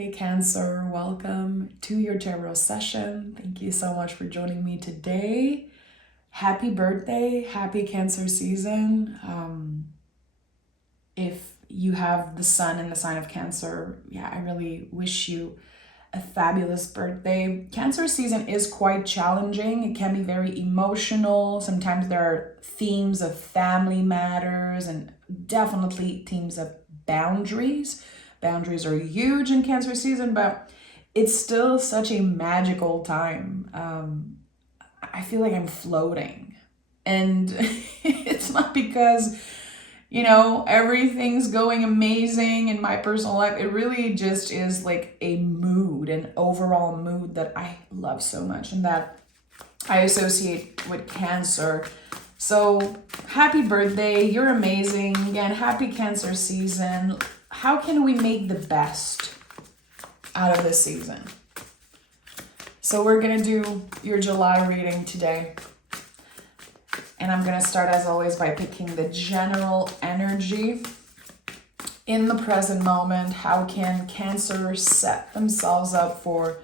Hey Cancer, welcome to your tarot session. Thank you so much for joining me today. Happy birthday, happy Cancer season. If you have the sun in the sign of Cancer, I really wish you a fabulous birthday. Cancer season is quite challenging. It can be very emotional. Sometimes there are themes of family matters and definitely themes of boundaries. Boundaries are huge in Cancer season, but it's still such a magical time. I feel like I'm floating. And it's not because, everything's going amazing in my personal life. It really just is like a mood, an overall mood that I love so much and that I associate with Cancer. So happy birthday. You're amazing. Again, happy Cancer season. How can we make the best out of this season? So we're going to do your July reading today. And I'm going to start, as always, by picking the general energy in the present moment. How can Cancer set themselves up for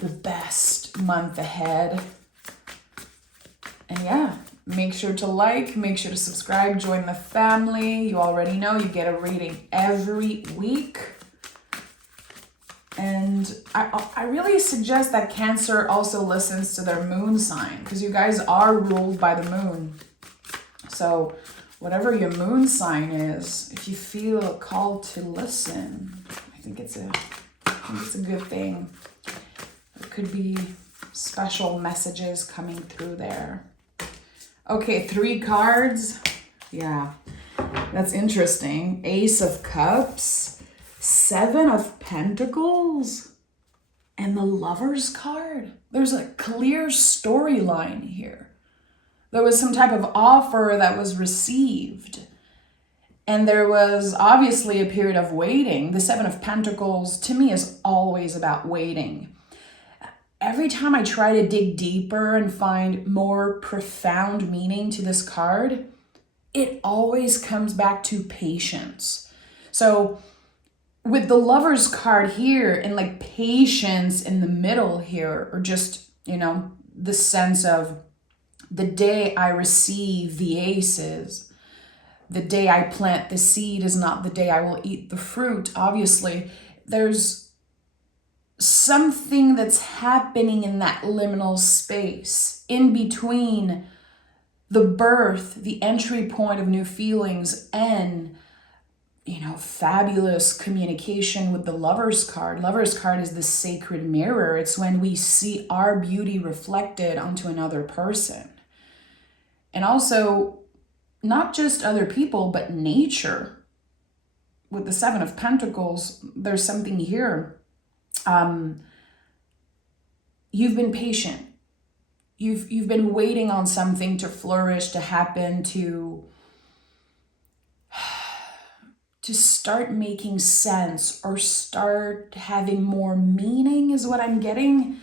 the best month ahead? And make sure to like, make sure to subscribe, join the family. You already know you get a reading every week. And I really suggest that Cancer also listens to their moon sign, because you guys are ruled by the moon. So whatever your moon sign is, if you feel called to listen, I think it's a good thing. There could be special messages coming through there. Okay, 3 cards. Yeah, that's interesting. Ace of Cups, 7 of Pentacles, and the Lover's card. There's a clear storyline here. There was some type of offer that was received, and there was obviously a period of waiting. The 7 of Pentacles, to me, is always about waiting. Every time I try to dig deeper and find more profound meaning to this card, it always comes back to patience. So with the Lover's card here and like patience in the middle here, or just, the sense of the day I receive the aces, the day I plant the seed is not the day I will eat the fruit. Obviously, there's something that's happening in that liminal space in between the birth, the entry point of new feelings, and fabulous communication with the Lover's card. Lover's card is the sacred mirror. It's when we see our beauty reflected onto another person. And also, not just other people, but nature. With the 7 of Pentacles, there's something here. You've been patient. You've been waiting on something to flourish, to happen, to start making sense or start having more meaning is what I'm getting.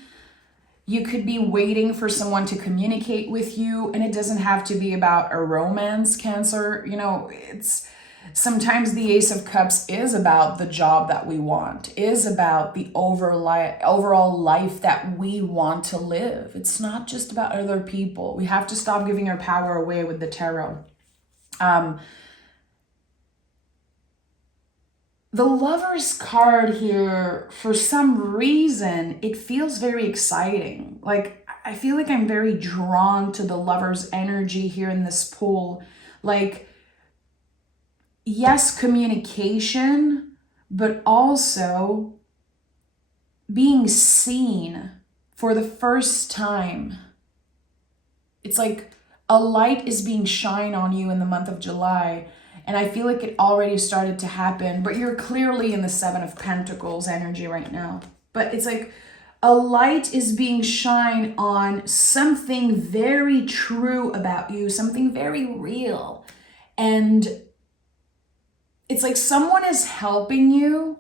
You could be waiting for someone to communicate with you, and it doesn't have to be about a romance, Cancer. It's sometimes the Ace of Cups is about the job that we want, is about the overall life that we want to live. It's not just about other people. We have to stop giving our power away with the tarot. The Lover's card here, for some reason, it feels very exciting. Like, I feel like I'm very drawn to the Lover's energy here in this pool. Like, yes, communication, but also being seen for the first time. It's like a light is being shined on you in the month of July. And I feel like it already started to happen, but you're clearly in the 7 of Pentacles energy right now. But it's like a light is being shined on something very true about you, something very real. And it's like someone is helping you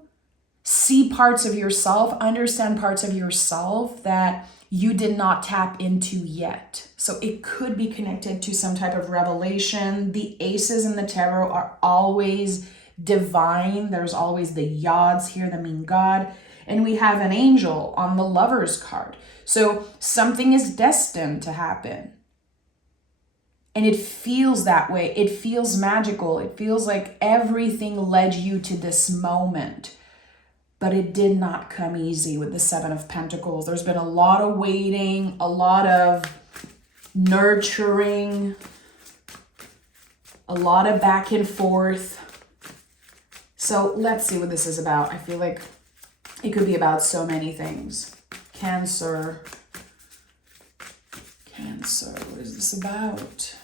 see parts of yourself, understand parts of yourself that you did not tap into yet. So it could be connected to some type of revelation. The aces in the tarot are always divine. There's always the yods here that mean God. And we have an angel on the Lover's card. So something is destined to happen. And it feels that way. It feels magical. It feels like everything led you to this moment. But it did not come easy with the Seven of Pentacles. There's been a lot of waiting, a lot of nurturing, a lot of back and forth. So let's see what this is about. I feel like it could be about so many things. Cancer. Cancer, what is this about?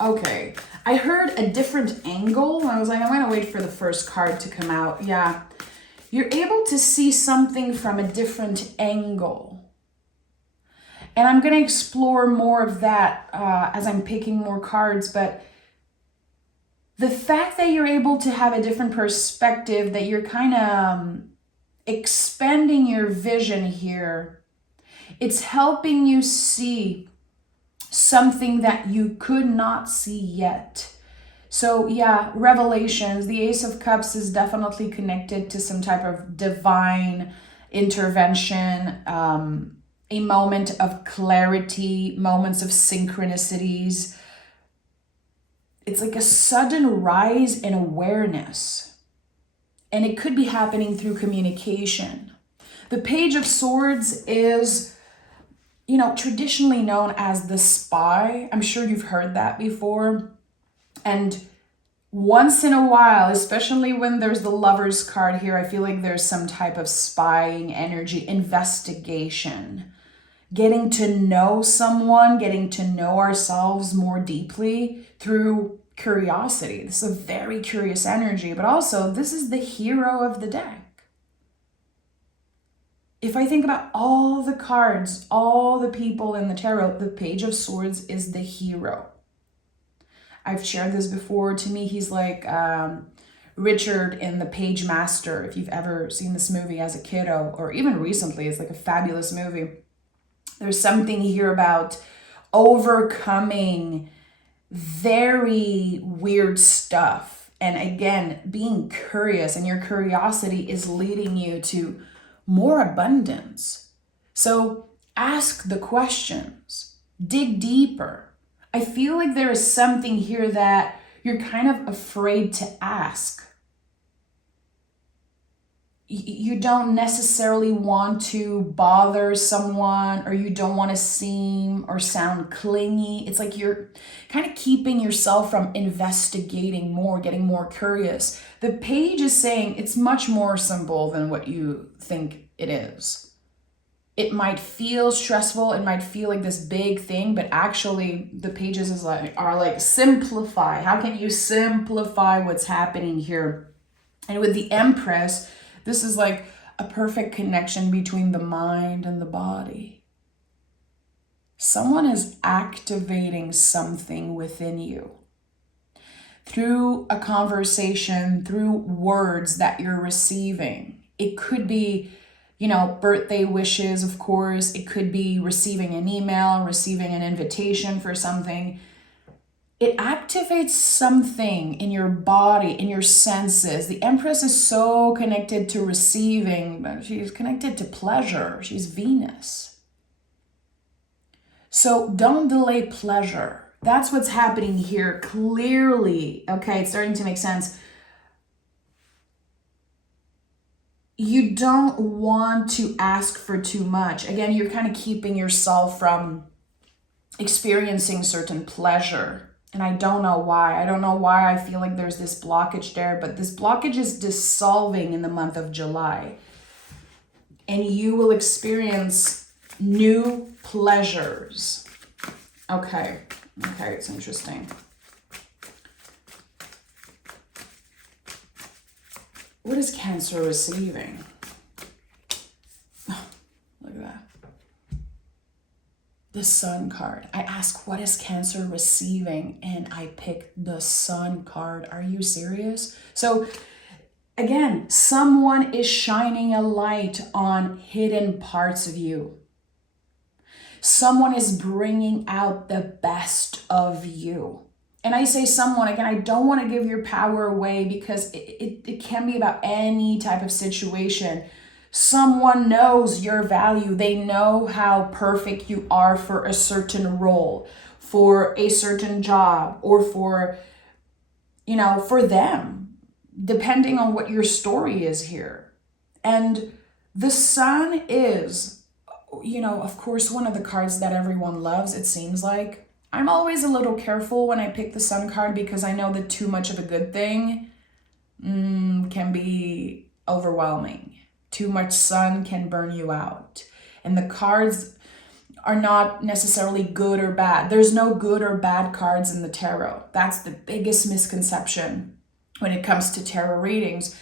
Okay, I heard a different angle. I was like, I'm gonna wait for the first card to come out. Yeah, you're able to see something from a different angle. And I'm gonna explore more of that as I'm picking more cards, but the fact that you're able to have a different perspective, that you're kind of expanding your vision here, it's helping you see something that you could not see yet. So yeah, revelations, the Ace of Cups is definitely connected to some type of divine intervention, a moment of clarity, moments of synchronicities. It's like a sudden rise in awareness. And it could be happening through communication. The Page of Swords is, traditionally known as the spy. I'm sure you've heard that before. And once in a while, especially when there's the Lover's card here, I feel like there's some type of spying energy, investigation, getting to know someone, getting to know ourselves more deeply through curiosity. This is a very curious energy, but also this is the hero of the deck. If I think about all the cards, all the people in the tarot, the Page of Swords is the hero. I've shared this before. To me, he's like Richard in The Page Master. If you've ever seen this movie as a kiddo, or even recently, it's like a fabulous movie. There's something here about overcoming very weird stuff. And again, being curious, and your curiosity is leading you to more abundance. So ask the questions, dig deeper. I feel like there is something here that you're kind of afraid to ask. You don't necessarily want to bother someone, or you don't want to seem or sound clingy. It's like you're kind of keeping yourself from investigating more, getting more curious. The page is saying it's much more simple than what you think it is. It might feel stressful, it might feel like this big thing, but actually the pages are like simplify. How can you simplify what's happening here? And with the Empress, this is like a perfect connection between the mind and the body. Someone is activating something within you through a conversation, through words that you're receiving. It could be, birthday wishes, of course. It could be receiving an email, receiving an invitation for something. It activates something in your body, in your senses. The Empress is so connected to receiving, but she's connected to pleasure. She's Venus. So don't delay pleasure. That's what's happening here clearly. Okay, it's starting to make sense. You don't want to ask for too much. Again, you're kind of keeping yourself from experiencing certain pleasure. And I don't know why. I don't know why I feel like there's this blockage there, but this blockage is dissolving in the month of July. And you will experience new pleasures. Okay, it's interesting. What is Cancer receiving? Oh, look at that. The Sun card. I ask, what is Cancer receiving? And I pick the Sun card. Are you serious? So again, someone is shining a light on hidden parts of you. Someone is bringing out the best of you. And I say someone, again, I don't want to give your power away because it can be about any type of situation. Someone knows your value. They know how perfect you are for a certain role, for a certain job, or for, for them, depending on what your story is here. And the sun is, of course, one of the cards that everyone loves, it seems like. I'm always a little careful when I pick the sun card because I know that too much of a good thing can be overwhelming. Too much sun can burn you out. And the cards are not necessarily good or bad. There's no good or bad cards in the tarot. That's the biggest misconception when it comes to tarot readings.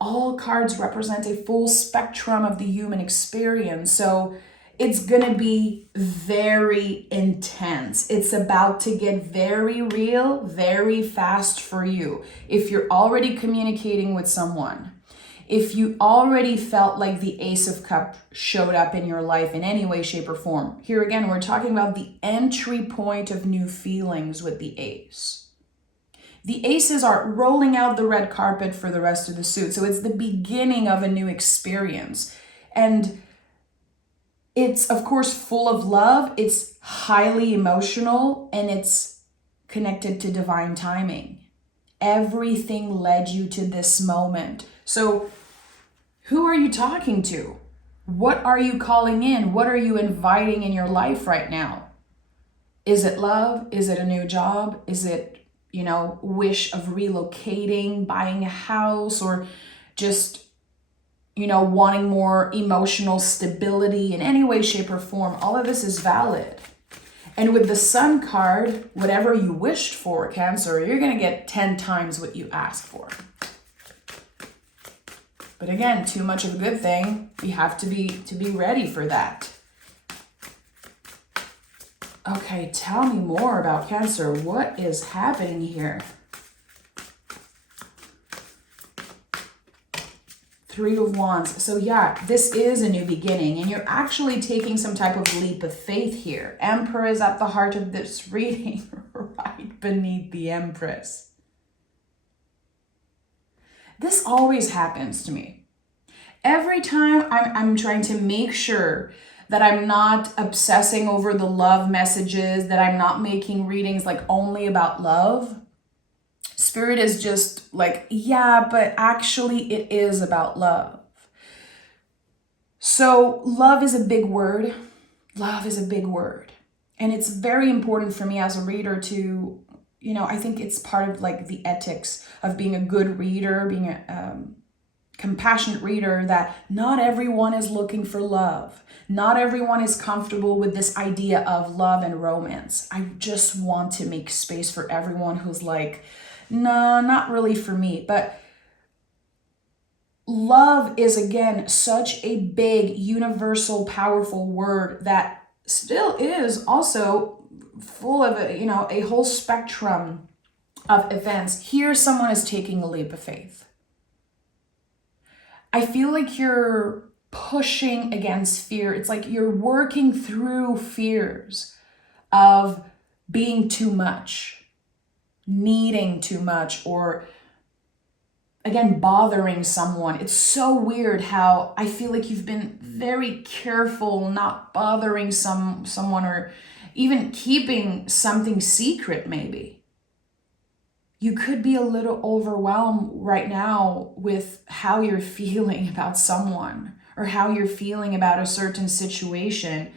All cards represent a full spectrum of the human experience. So it's going to be very intense. It's about to get very real, very fast for you. If you're already communicating with someone, if you already felt like the Ace of Cups showed up in your life in any way, shape, or form. Here again, we're talking about the entry point of new feelings with the Ace. The aces are rolling out the red carpet for the rest of the suit. So it's the beginning of a new experience. And it's, of course, full of love. It's highly emotional, and it's connected to divine timing. Everything led you to this moment. So who are you talking to? What are you calling in? What are you inviting in your life right now? Is it love? Is it a new job? Is it, wish of relocating, buying a house, or just, wanting more emotional stability in any way, shape, or form? All of this is valid. And with the Sun card, whatever you wished for, Cancer, you're going to get 10 times what you asked for. But again, too much of a good thing. You have to be ready for that. Okay, tell me more about Cancer. What is happening here? Three of Wands. So yeah, this is a new beginning, and you're actually taking some type of leap of faith here. Emperor is at the heart of this reading, right beneath the Empress. This always happens to me. Every time I'm trying to make sure that I'm not obsessing over the love messages, that I'm not making readings like only about love, Spirit is just like, yeah, but actually it is about love. So love is a big word. Love is a big word. And it's very important for me as a reader to, I think it's part of like the ethics of being a good reader, being a compassionate reader, that not everyone is looking for love. Not everyone is comfortable with this idea of love and romance. I just want to make space for everyone who's like, no, not really for me. But love is, again, such a big, universal, powerful word that still is also full of a whole spectrum of events. Here, someone is taking a leap of faith. I feel like you're pushing against fear. It's like you're working through fears of being too much, needing too much, or again, bothering someone. It's so weird how I feel like you've been very careful not bothering someone, or even keeping something secret maybe. You could be a little overwhelmed right now with how you're feeling about someone, or how you're feeling about a certain situation.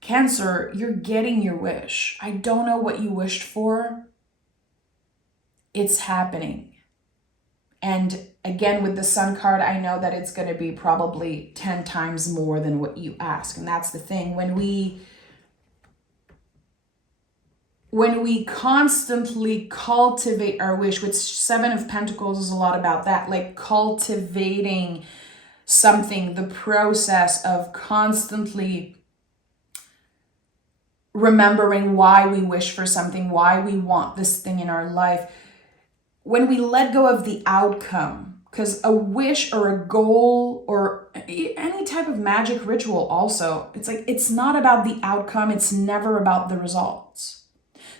Cancer, you're getting your wish. I don't know what you wished for. It's happening. And again, with the Sun card, I know that it's going to be probably 10 times more than what you ask. And that's the thing. When we constantly cultivate our wish, which Seven of Pentacles is a lot about that, like cultivating something, the process of constantly remembering why we wish for something, why we want this thing in our life. When we let go of the outcome, because a wish or a goal or any type of magic ritual also, it's like, it's not about the outcome. It's never about the results.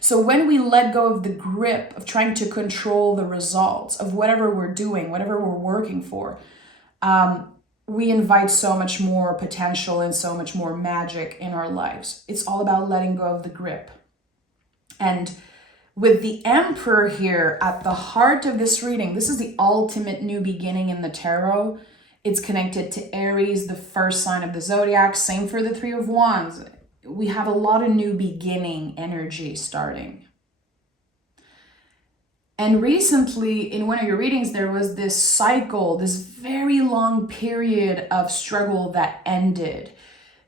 So when we let go of the grip of trying to control the results of whatever we're doing, whatever we're working for, we invite so much more potential and so much more magic in our lives. It's all about letting go of the grip. And with the Emperor here at the heart of this reading, this is the ultimate new beginning in the tarot. It's connected to Aries, the first sign of the zodiac. Same for the Three of Wands. We have a lot of new beginning energy starting. And recently, in one of your readings, there was this cycle, this very long period of struggle that ended.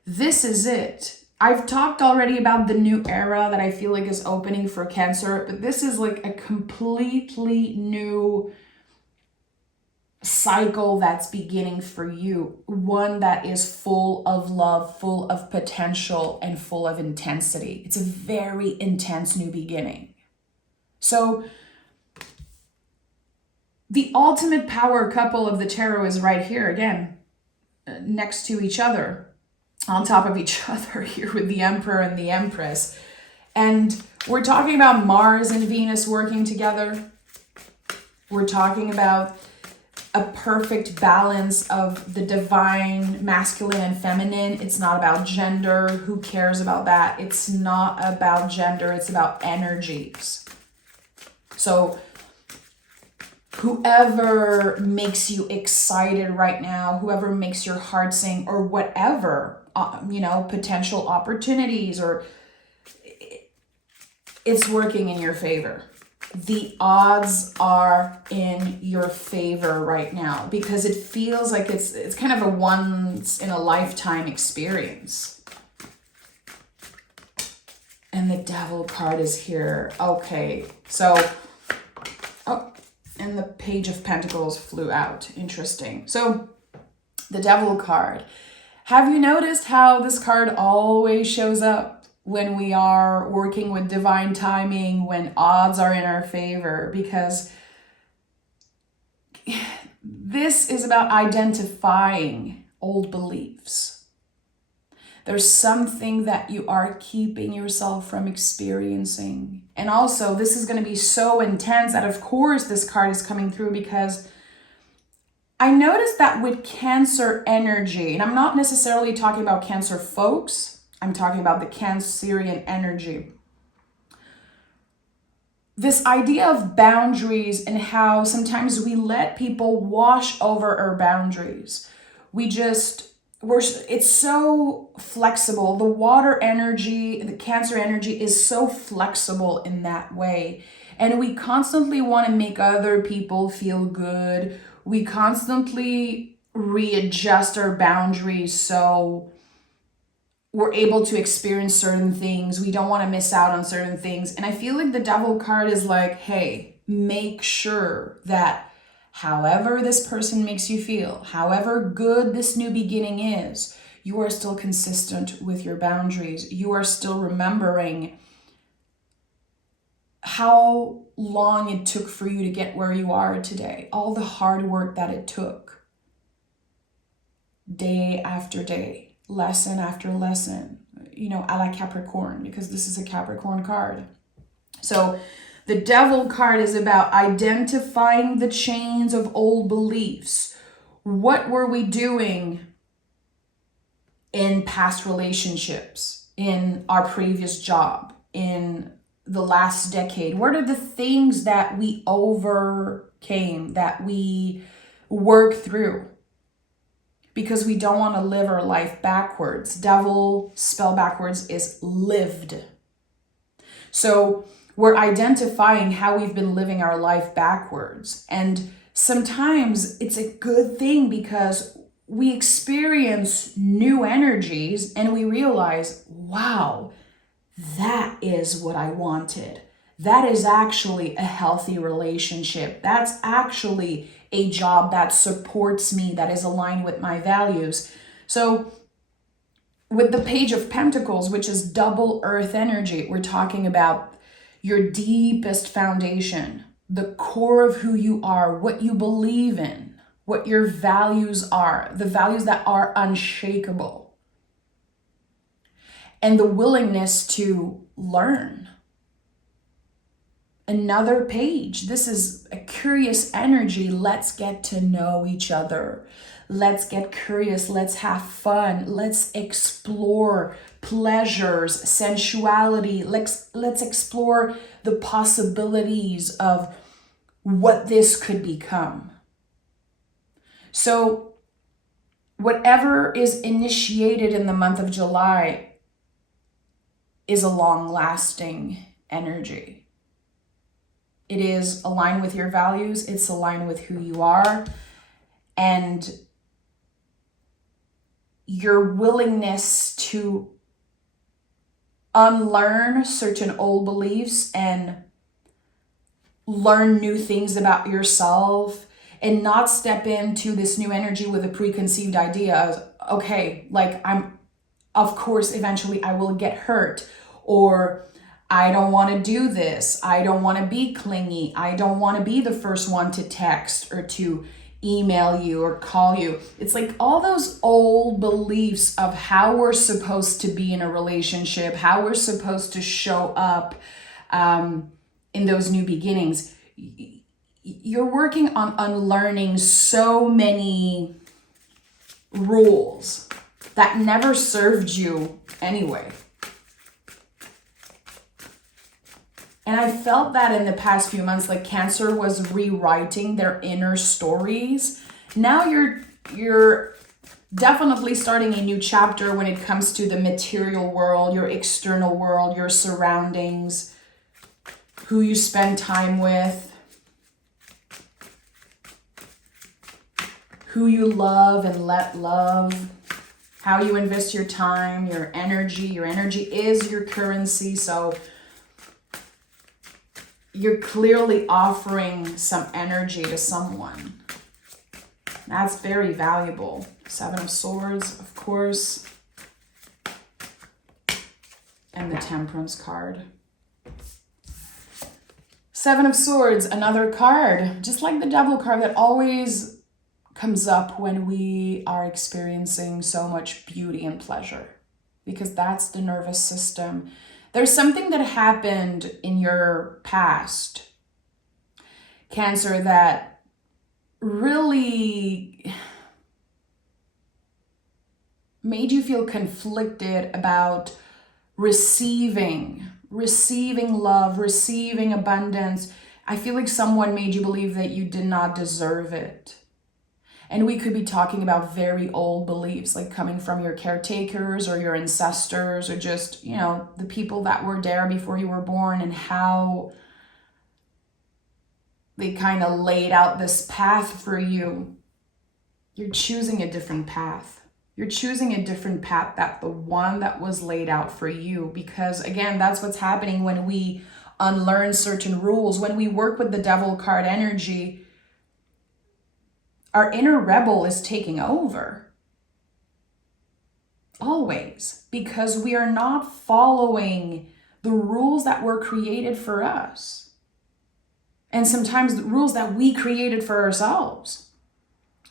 This is it. I've talked already about the new era that I feel like is opening for Cancer, but this is like a completely new cycle that's beginning for you. One that is full of love, full of potential, and full of intensity. It's a very intense new beginning. So, the ultimate power couple of the tarot is right here again, next to each other, on top of each other here with the Emperor and the Empress. And we're talking about Mars and Venus working together. We're talking about a perfect balance of the divine, masculine and feminine. It's not about gender. Who cares about that? It's not about gender. It's about energies. So whoever makes you excited right now, whoever makes your heart sing, or whatever, potential opportunities, or it's working in your favor. The odds are in your favor right now because it feels like it's kind of a once in a lifetime experience. And the Devil card is here. Okay, so, and the Page of Pentacles flew out. Interesting. So the Devil card. Have you noticed how this card always shows up when we are working with divine timing, when odds are in our favor? Because this is about identifying old beliefs. There's something that you are keeping yourself from experiencing. And also, this is going to be so intense that, of course, this card is coming through because I noticed that with Cancer energy, and I'm not necessarily talking about Cancer folks, I'm talking about the Cancerian energy. This idea of boundaries and how sometimes we let people wash over our boundaries. It's so flexible. The water energy, the Cancer energy is so flexible in that way. And we constantly want to make other people feel good. We constantly readjust our boundaries so we're able to experience certain things. We don't want to miss out on certain things. And I feel like the Devil card is like, hey, make sure that however this person makes you feel, however good this new beginning is, you are still consistent with your boundaries. You are still remembering how long it took for you to get where you are today, all the hard work that it took, day after day, lesson after lesson, a la Capricorn, because this is a Capricorn card. So the Devil card is about identifying the chains of old beliefs. What were we doing in past relationships, in our previous job, in the last decade? What are the things that we overcame, that we worked through? Because we don't want to live our life backwards. Devil, spelled backwards, is lived. So we're identifying how we've been living our life backwards. And sometimes it's a good thing because we experience new energies and we realize, wow, that is what I wanted. That is actually a healthy relationship. That's actually a job that supports me, that is aligned with my values. So with the Page of Pentacles, which is double earth energy, we're talking about your deepest foundation, the core of who you are, what you believe in, what your values are, the values that are unshakable, and the willingness to learn. another page. This is a curious energy. Let's get to know each other. Let's get curious. Let's have fun. Let's explore pleasures, sensuality. Let's explore the possibilities of what this could become. So whatever is initiated in the month of July is a long-lasting energy. It is aligned with your values. It's aligned with who you are. And your willingness to unlearn certain old beliefs and learn new things about yourself and not step into this new energy with a preconceived idea of, okay, like of course, eventually I will get hurt, or I don't want to do this. I don't want to be clingy. I don't want to be the first one to text or to email you or call you. It's like all those old beliefs of how we're supposed to be in a relationship, how we're supposed to show up in those new beginnings. You're working on unlearning so many rules that never served you anyway. And I felt that in the past few months, like Cancer was rewriting their inner stories. Now you're definitely starting a new chapter when it comes to the material world, your external world, your surroundings, who you spend time with, who you love and let love, how you invest your time, your energy. Your energy is your currency, so you're clearly offering some energy to someone. That's very valuable. Seven of Swords, of course. And the Temperance card. Seven of Swords, another card, just like the Devil card that always comes up when we are experiencing so much beauty and pleasure, because that's the nervous system. There's something that happened in your past, Cancer, that really made you feel conflicted about receiving love, receiving abundance. I feel like someone made you believe that you did not deserve it. And we could be talking about very old beliefs, like coming from your caretakers or your ancestors, or just, the people that were there before you were born, and how they kind of laid out this path for you. You're choosing a different path. You're choosing a different path than the one that was laid out for you. Because again, that's what's happening when we unlearn certain rules. When we work with the Devil card energy, our inner rebel is taking over. Always. Because we are not following the rules that were created for us. And sometimes the rules that we created for ourselves.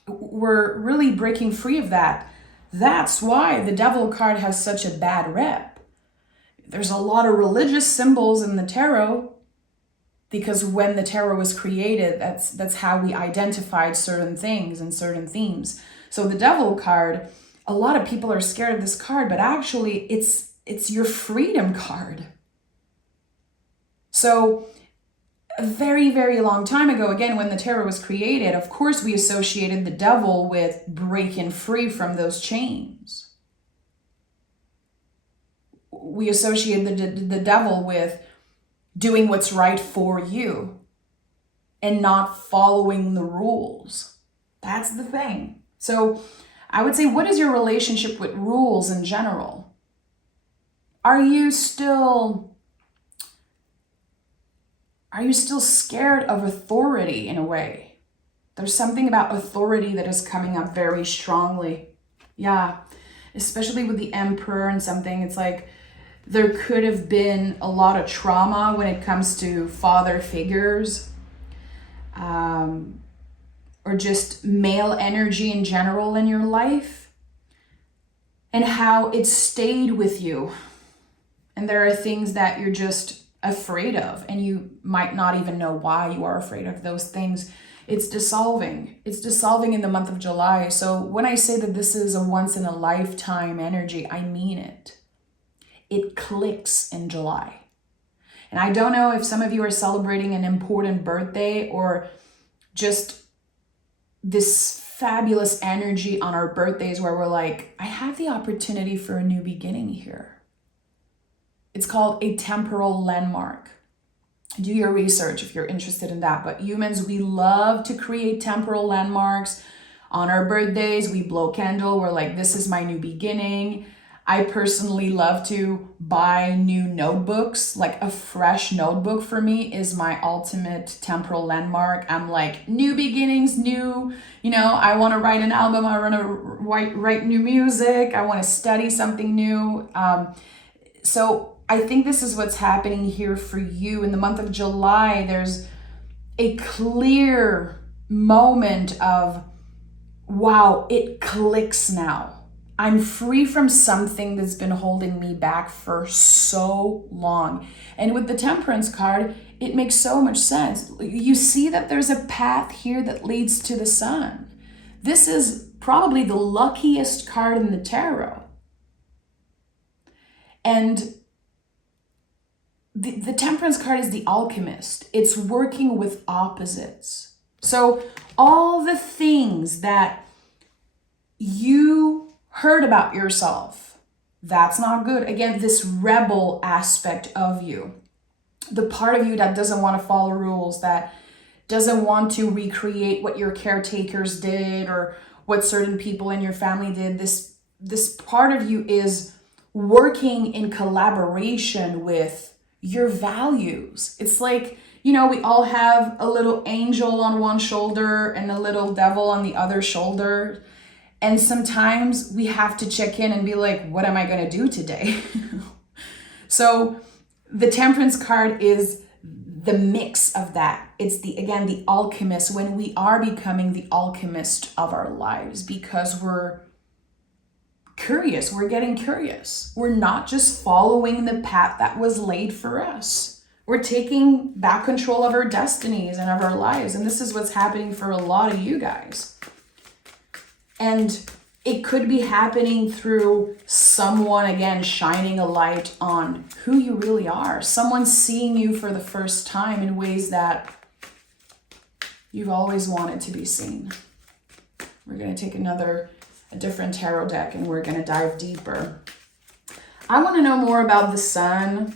We're really breaking free of that. That's why the Devil card has such a bad rep. There's a lot of religious symbols in the tarot, because when the tarot was created, that's how we identified certain things and certain themes. So the Devil card, a lot of people are scared of this card, but actually it's your freedom card. So a very, very long time ago, again, when the tarot was created, of course we associated the devil with breaking free from those chains. We associated the devil with doing what's right for you and not following the rules. That's the thing. So I would say, what is your relationship with rules in general? Are you still scared of authority in a way? There's something about authority that is coming up very strongly. Yeah, especially with the Emperor and something. It's like there could have been a lot of trauma when it comes to father figures, or just male energy in general in your life, and how it stayed with you. And there are things that you're just afraid of, and you might not even know why you are afraid of those things. It's dissolving. It's dissolving in the month of July. So when I say that this is a once in a lifetime energy, I mean it. It clicks in July. And I don't know if some of you are celebrating an important birthday or just this fabulous energy on our birthdays where we're like, I have the opportunity for a new beginning here. It's called a temporal landmark. Do your research if you're interested in that. But humans, we love to create temporal landmarks. On our birthdays, we blow candle. We're like, this is my new beginning. I personally love to buy new notebooks. Like a fresh notebook for me is my ultimate temporal landmark. I'm like, new beginnings, new, I want to write an album. I want to write new music. I want to study something new. So I think this is what's happening here for you. In the month of July, there's a clear moment of, wow, it clicks now. I'm free from something that's been holding me back for so long. And with the Temperance card, it makes so much sense. You see that there's a path here that leads to the sun. This is probably the luckiest card in the tarot. And the Temperance card is the alchemist. It's working with opposites. So all the things that you heard about yourself, that's not good. Again, this rebel aspect of you, the part of you that doesn't want to follow rules, that doesn't want to recreate what your caretakers did or what certain people in your family did. This part of you is working in collaboration with your values. It's like, we all have a little angel on one shoulder and a little devil on the other shoulder. And sometimes we have to check in and be like, what am I going to do today? So the Temperance card is the mix of that. It's the alchemist, when we are becoming the alchemist of our lives, because we're curious. We're getting curious. We're not just following the path that was laid for us. We're taking back control of our destinies and of our lives. And this is what's happening for a lot of you guys. And it could be happening through someone, again, shining a light on who you really are. Someone seeing you for the first time in ways that you've always wanted to be seen. We're going to take a different tarot deck and we're going to dive deeper. I want to know more about the sun.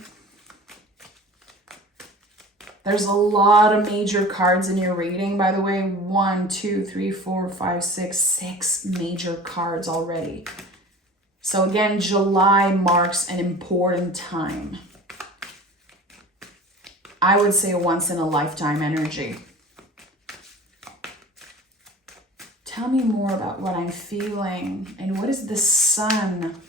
There's a lot of major cards in your reading, by the way. 1, 2, 3, 4, 5, 6 major cards already. So again, July marks an important time. I would say a once in a lifetime energy. Tell me more about what I'm feeling and what is the sun?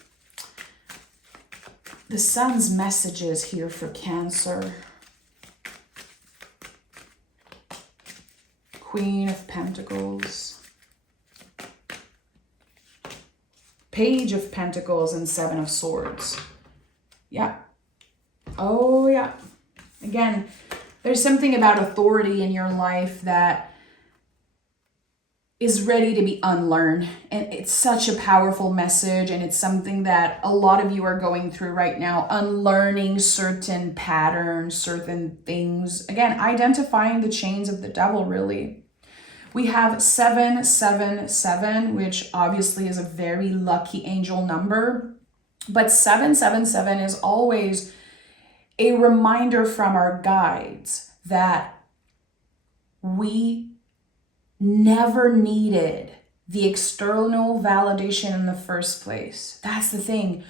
The sun's messages here for Cancer. Queen of Pentacles. Page of Pentacles and 7 of Swords. Yeah. Oh, yeah. Again, there's something about authority in your life that is ready to be unlearned. And it's such a powerful message, and it's something that a lot of you are going through right now, unlearning certain patterns, certain things. Again, identifying the chains of the devil, really. We have 777, which obviously is a very lucky angel number. But 777 is always a reminder from our guides that we never needed the external validation in the first place. That's the thing.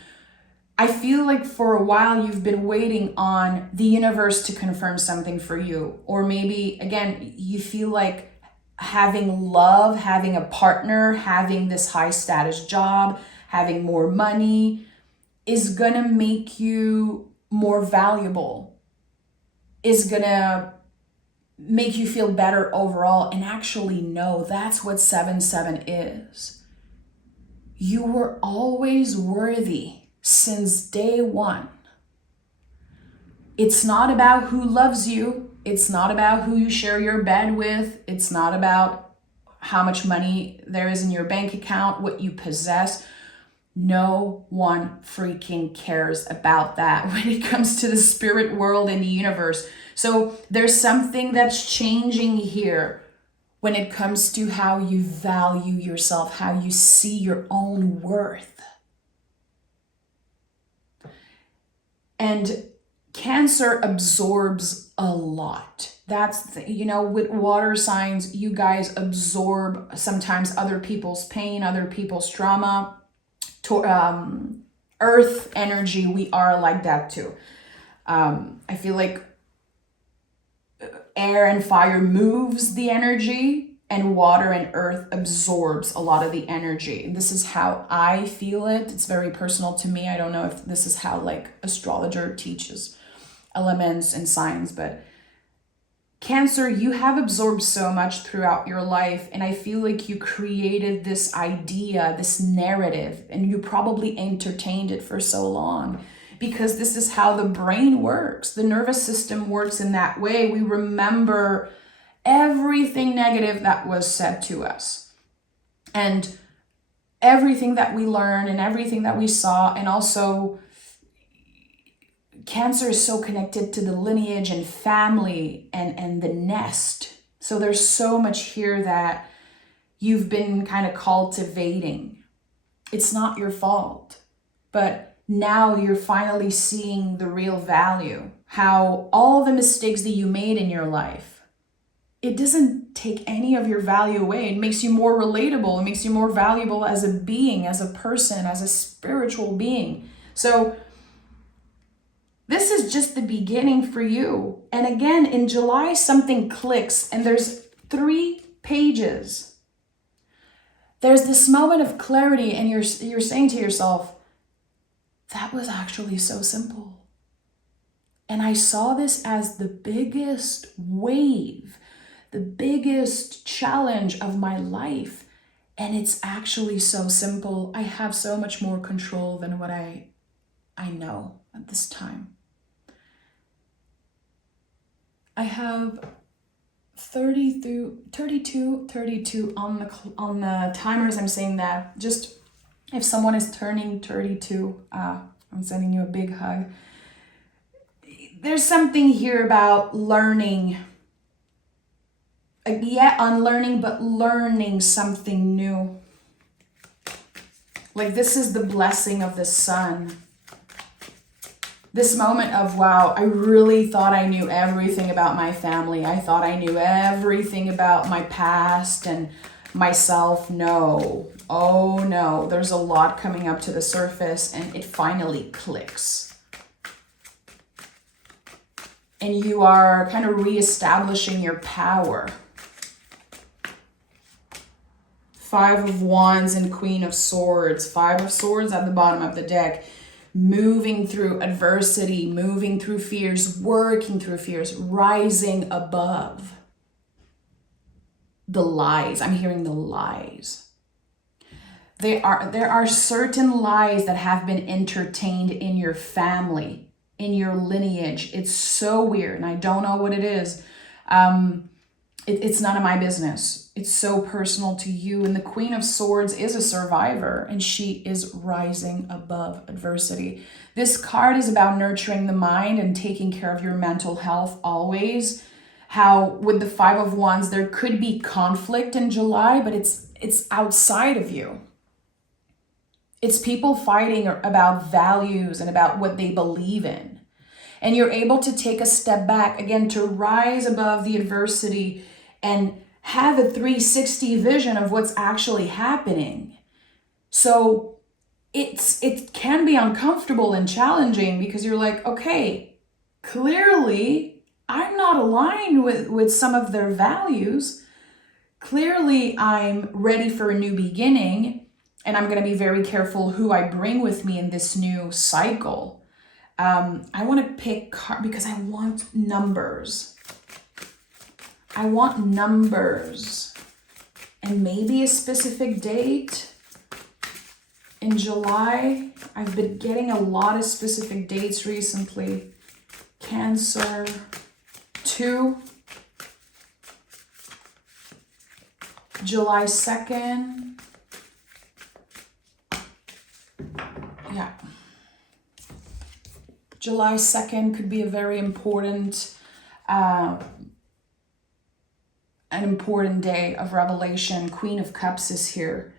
I feel like for a while you've been waiting on the universe to confirm something for you. Or maybe, again, you feel like having love, having a partner, having this high status job, having more money is gonna make you more valuable, is gonna make you feel better overall. And actually, no, that's what 7-7 is. You were always worthy since day one. It's not about who loves you. It's not about who you share your bed with. It's not about how much money there is in your bank account, what you possess. No one freaking cares about that when it comes to the spirit world and the universe. So there's something that's changing here when it comes to how you value yourself, how you see your own worth. And Cancer absorbs a lot. That's, with water signs, you guys absorb sometimes other people's pain, other people's trauma. Earth energy, we are like that too. I feel like air and fire moves the energy, and water and earth absorbs a lot of the energy. And this is how I feel it. It's very personal to me. I don't know if this is how like astrologer teaches elements and signs, but Cancer, you have absorbed so much throughout your life, and I feel like you created this idea, this narrative, and you probably entertained it for so long because this is how the brain works. The nervous system works in that way. We remember everything negative that was said to us, and everything that we learned, and everything that we saw, and also Cancer is so connected to the lineage and family and the nest. So there's so much here that you've been kind of cultivating. It's not your fault, but now you're finally seeing the real value, how all the mistakes that you made in your life, it doesn't take any of your value away. It makes you more relatable. It makes you more valuable as a being, as a person, as a spiritual being. So this is just the beginning for you. And again, in July, something clicks, and there's 3 pages. There's this moment of clarity, and you're saying to yourself, that was actually so simple. And I saw this as the biggest wave, the biggest challenge of my life. And it's actually so simple. I have so much more control than what I know at this time. I have 32 on the timers. I'm saying that just if someone is turning 32, I'm sending you a big hug. There's something here about learning, unlearning, but learning something new. Like this is the blessing of the sun. This moment of, wow, I really thought I knew everything about my family. I thought I knew everything about my past and myself. No. Oh no. There's a lot coming up to the surface, and it finally clicks. And you are kind of reestablishing your power. 5 of Wands and Queen of Swords. 5 of Swords at the bottom of the deck. Moving through adversity, moving through fears, working through fears, rising above the lies. I'm hearing the lies. There are certain lies that have been entertained in your family, in your lineage. It's so weird, and I don't know what it is. It's none of my business. It's so personal to you. And the Queen of Swords is a survivor, and she is rising above adversity. This card is about nurturing the mind and taking care of your mental health always. How with the 5 of Wands, there could be conflict in July, but it's outside of you. It's people fighting about values and about what they believe in. And you're able to take a step back, again, to rise above the adversity and have a 360 vision of what's actually happening. So it can be uncomfortable and challenging because you're like, okay, clearly I'm not aligned with some of their values. Clearly I'm ready for a new beginning, and I'm going to be very careful who I bring with me in this new cycle. I want to pick because I want numbers. I want numbers and maybe a specific date in July. I've been getting a lot of specific dates recently. Cancer, 2, July 2nd. Yeah. July 2nd could be a very important, an important day of revelation. Queen of Cups is here.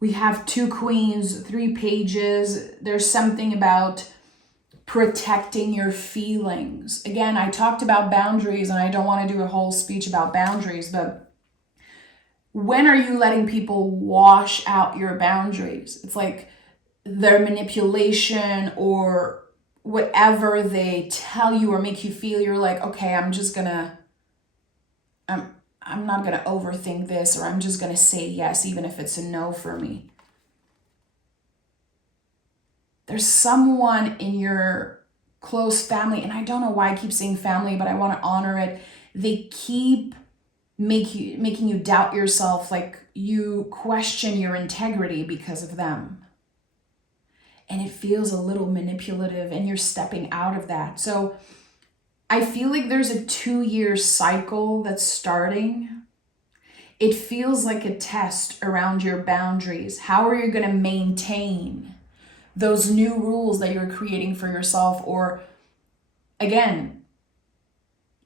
We have 2 queens, 3 pages. There's something about protecting your feelings. Again, I talked about boundaries, and I don't want to do a whole speech about boundaries, but when are you letting people wash out your boundaries? It's like their manipulation or whatever they tell you or make you feel, you're like, okay, I'm not gonna overthink this, or I'm just gonna say yes, even if it's a no for me. There's someone in your close family, and I don't know why I keep saying family, but I want to honor it. They keep making you doubt yourself, like you question your integrity because of them. And it feels a little manipulative, and you're stepping out of that. So I feel like there's a 2-year cycle that's starting. It feels like a test around your boundaries. How are you going to maintain those new rules that you're creating for yourself? Or again,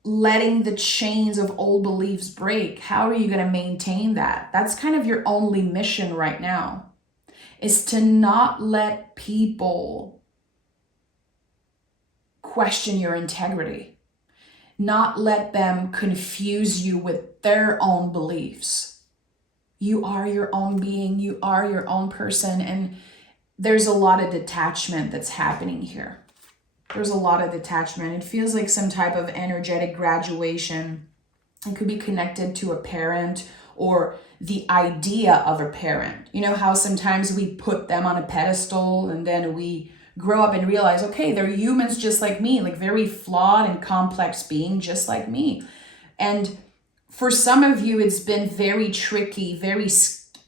letting the chains of old beliefs break. How are you going to maintain that? That's kind of your only mission right now, is to not let people question your integrity. Not let them confuse you with their own beliefs. You are your own being. You are your own person. And there's a lot of detachment that's happening here. There's a lot of detachment. It feels like some type of energetic graduation. It could be connected to a parent or the idea of a parent. You know how sometimes we put them on a pedestal and then we grow up and realize, okay, they're humans just like me, like very flawed and complex being just like me. And for some of you, it's been very tricky, very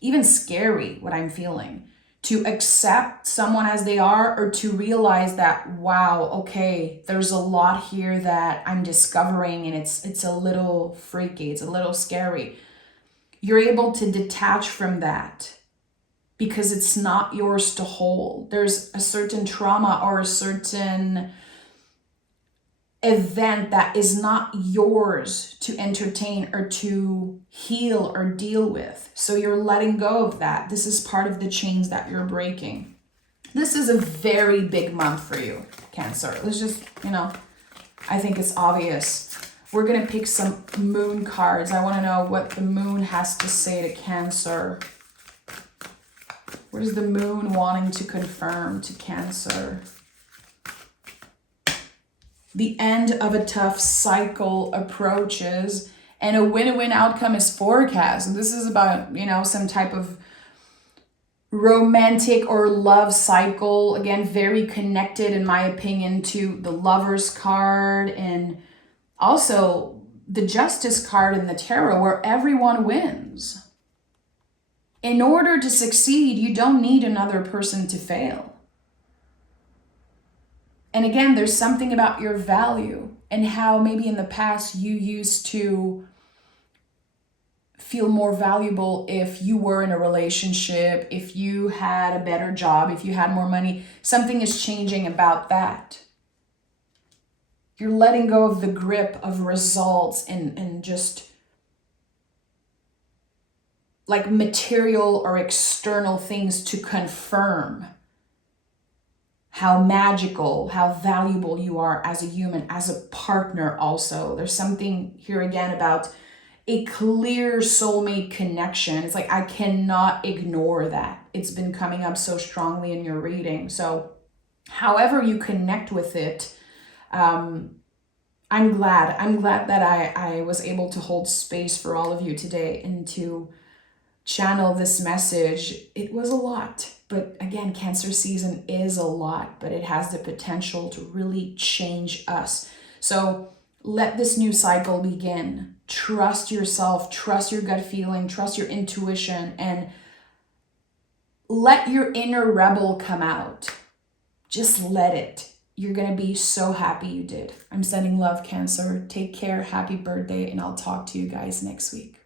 even scary, what I'm feeling, to accept someone as they are, or to realize that, wow, okay, there's a lot here that I'm discovering, and it's a little freaky, it's a little scary. You're able to detach from that because it's not yours to hold. There's a certain trauma or a certain event that is not yours to entertain or to heal or deal with. So you're letting go of that. This is part of the chains that you're breaking. This is a very big month for you, Cancer. Let's just, I think it's obvious. We're going to pick some moon cards. I want to know what the moon has to say to Cancer. What is the moon wanting to confirm to Cancer? The end of a tough cycle approaches, and a win-win outcome is forecast. And this is about, some type of romantic or love cycle. Again, very connected, in my opinion, to the Lovers card and also the Justice card in the tarot, where everyone wins. In order to succeed, you don't need another person to fail. And again, there's something about your value and how maybe in the past you used to feel more valuable if you were in a relationship, if you had a better job, if you had more money. Something is changing about that. You're letting go of the grip of results and just like material or external things to confirm how magical, how valuable you are as a human, as a partner also. There's something here again about a clear soulmate connection. It's like, I cannot ignore that. It's been coming up so strongly in your reading. So however you connect with it, I'm glad that I was able to hold space for all of you today and to channel this message. It was a lot, but again, Cancer season is a lot, but it has the potential to really change us. So let this new cycle begin. Trust yourself, trust your gut feeling, trust your intuition, and let your inner rebel come out. Just let it. you're going to be so happy you did. I'm sending love, Cancer. Take care. Happy birthday. And I'll talk to you guys next week.